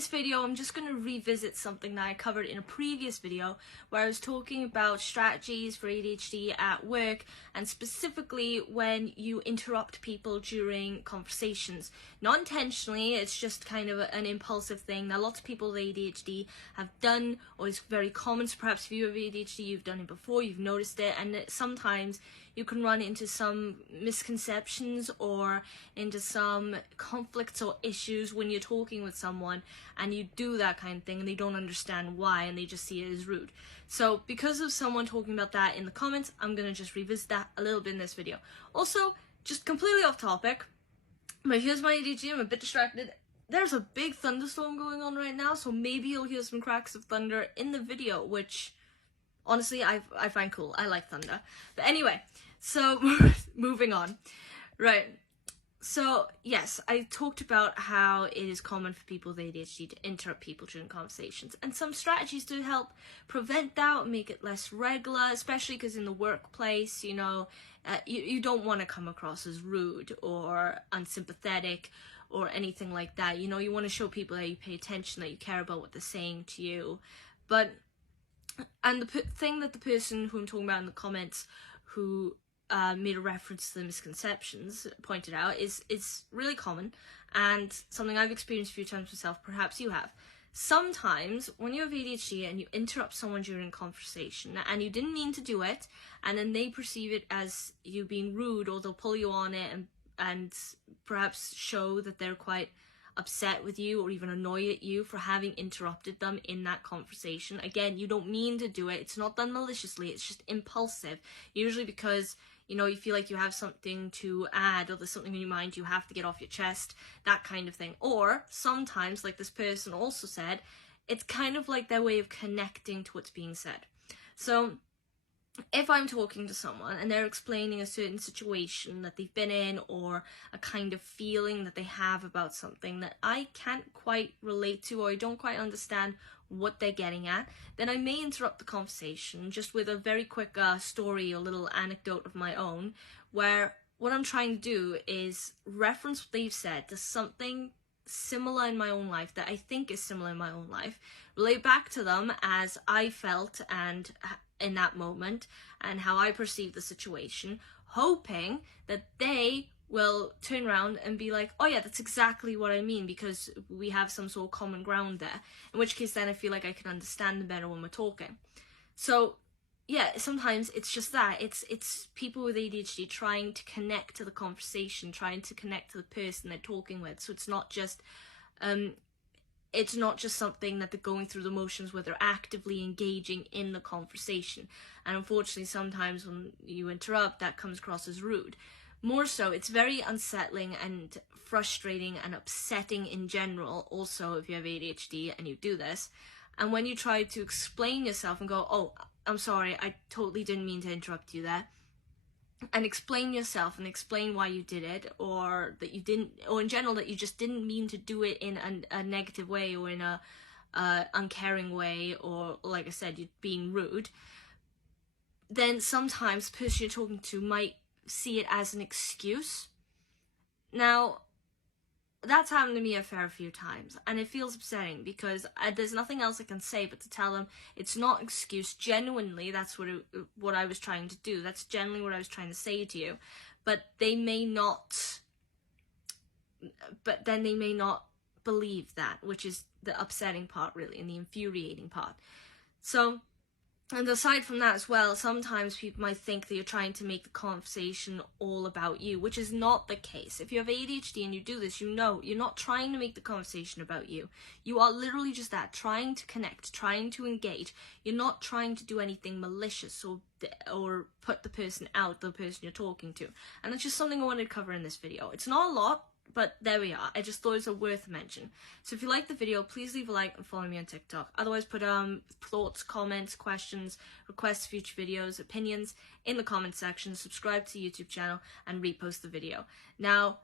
this video, I'm just going to revisit something that I covered in a previous video where I was talking about strategies for ADHD at work, and specifically when you interrupt people during conversations. Not intentionally, it's just kind of an impulsive thing that lots of people with ADHD have done, or is very common. So perhaps if you have ADHD, you've done it before, you've noticed it, and sometimes you can run into some misconceptions or into some conflicts or issues when you're talking with someone and you do that kind of thing and they don't understand why and they just see it as rude. So because of someone talking about that in the comments, I'm going to just revisit that a little bit in this video. Also, just completely off topic, but here's my ADHD, I'm a bit distracted. There's a big thunderstorm going on right now, so maybe you'll hear some cracks of thunder in the video, which honestly, I find cool. I like thunder. But anyway, so moving on. Right. So, yes, I talked about how it is common for people with ADHD to interrupt people during conversations. And some strategies to help prevent that, make it less regular, especially because in the workplace, you know, you don't want to come across as rude or unsympathetic or anything like that. You know, you want to show people that you pay attention, that you care about what they're saying to you. And the thing that the person who I'm talking about in the comments who made a reference to the misconceptions pointed out is really common and something I've experienced a few times myself, perhaps you have. Sometimes when you have ADHD and you interrupt someone during a conversation and you didn't mean to do it, and then they perceive it as you being rude, or they'll pull you on it and perhaps show that they're quite upset with you or even annoyed at you for having interrupted them in that conversation. Again, you don't mean to do it. It's not done maliciously. It's just impulsive. Usually because, you know, you feel like you have something to add or there's something in your mind you have to get off your chest, that kind of thing. Or sometimes, like this person also said, it's kind of like their way of connecting to what's being said. So if I'm talking to someone and they're explaining a certain situation that they've been in or a kind of feeling that they have about something that I can't quite relate to or I don't quite understand what they're getting at, then I may interrupt the conversation just with a very quick story or little anecdote of my own, where what I'm trying to do is reference what they've said to something similar in my own life that I think is similar in my own life, relate back to them as I felt and in that moment and how I perceive the situation, hoping that they will turn around and be like, oh yeah, that's exactly what I mean, because we have some sort of common ground there, in which case then I feel like I can understand them better when we're talking. So yeah, sometimes it's just that, it's people with ADHD trying to connect to the conversation, trying to connect to the person they're talking with. So it's not just something that they're going through the motions where they're actively engaging in the conversation. And unfortunately, sometimes when you interrupt, that comes across as rude. More so, it's very unsettling and frustrating and upsetting in general, also if you have ADHD and you do this. And when you try to explain yourself and go, oh, I'm sorry, I totally didn't mean to interrupt you there, and explain yourself and explain why you did it, or that you didn't, or in general that you just didn't mean to do it in a negative way or in a uncaring way, or like I said, you're being rude, then sometimes the person you're talking to might see it as an excuse. Now, that's happened to me a fair few times, and it feels upsetting because there's nothing else I can say but to tell them it's not an excuse. Genuinely, that's what I was trying to do. That's generally what I was trying to say to you. But they may not. But then they may not believe that, which is the upsetting part, really, and the infuriating part. So, and aside from that as well, sometimes people might think that you're trying to make the conversation all about you, which is not the case. If you have ADHD and you do this, you know you're not trying to make the conversation about you. You are literally just that, trying to connect, trying to engage. You're not trying to do anything malicious or put the person out, the person you're talking to. And it's just something I wanted to cover in this video. It's not a lot, but there we are. I just thought it was worth a mention. So if you like the video, please leave a like and follow me on TikTok. Otherwise, put thoughts, comments, questions, requests for future videos, opinions in the comment section. Subscribe to the YouTube channel and repost the video. Now,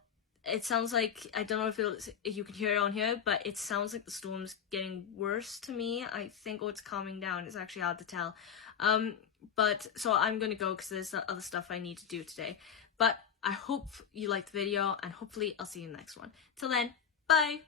it sounds like, I don't know if you can hear it on here, but it sounds like the storm's getting worse to me. I think it's calming down. It's actually hard to tell. But so I'm going to go because there's other stuff I need to do today. But I hope you liked the video, and hopefully I'll see you in the next one. Till then, bye!